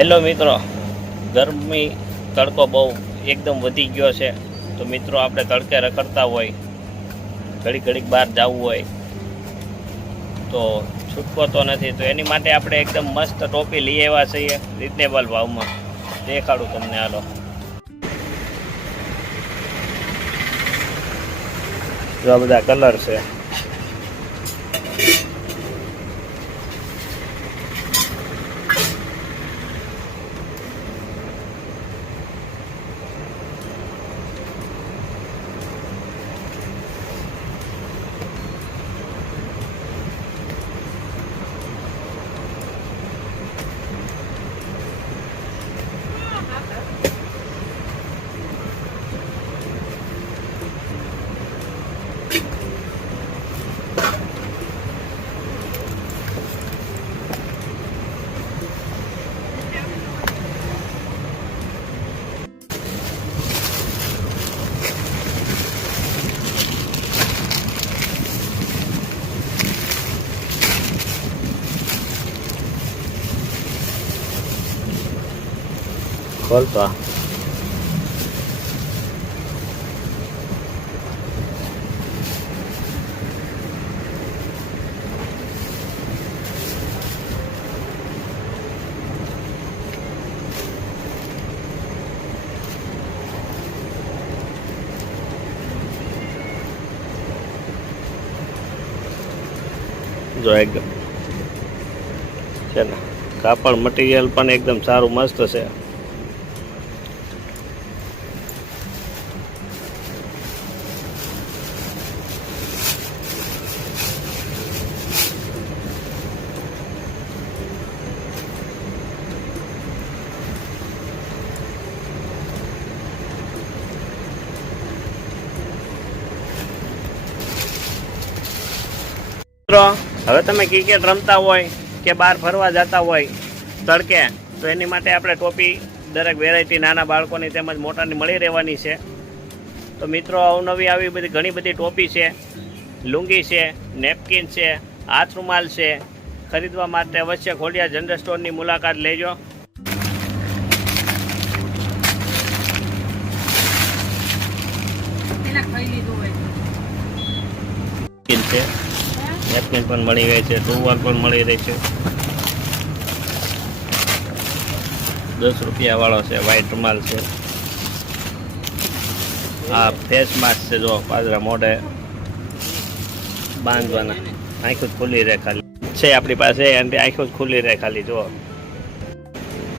Hello મિત્રો, ગરમી તડકો બહુ એકદમ વધી ગયો છે. તો મિત્રો આપણે તડકે રખડતા હોય, ઘડીક ઘડીક બહાર જવું હોય તો છૂટકો તો નથી. તો એની માટે આપણે એકદમ મસ્ત ટોપી લઈ આવ્યા છીએ રિઝનેબલ ભાવમાં. દેખાડું તમને, હાલો. જો આ બધા કલર છે. ખોલતો જો એકદમ છે ને, કાપડ મટીરિયલ પણ એકદમ સારું મસ્ત છે. હવે તમે ક્રિકેટ રમતા હોય કે બહાર ફરવા જતા હોય તડકે, તો એની માટે આપણે ટોપી દરેક વેરાયટી નાના બાળકોની તેમજ મોટાની મળી રહેવાની છે. તો મિત્રો, અવનવી આવી બધી ઘણી બધી ટોપી છે, લુંગી છે, નેપકિન છે, હાથ રૂમાલ છે. ખરીદવા માટે અવશ્ય ખોડિયાર જનરલ સ્ટોરની મુલાકાત લેજો. છે નેપકિન પણ મળી રહે છે, ટુવાલ પણ મળી રહે છે. 10 રૂપિયા વાળો છે, વ્હાઈટ રૂમાલ છે. આ ફેસ માસ્ક છે, જો પાદરા મોઢે બાંધવાના. આંખો જ ખુલ્લી રહે ખાલી છે આપણી પાસે, અને આંખો જ ખુલ્લી રહે ખાલી. જો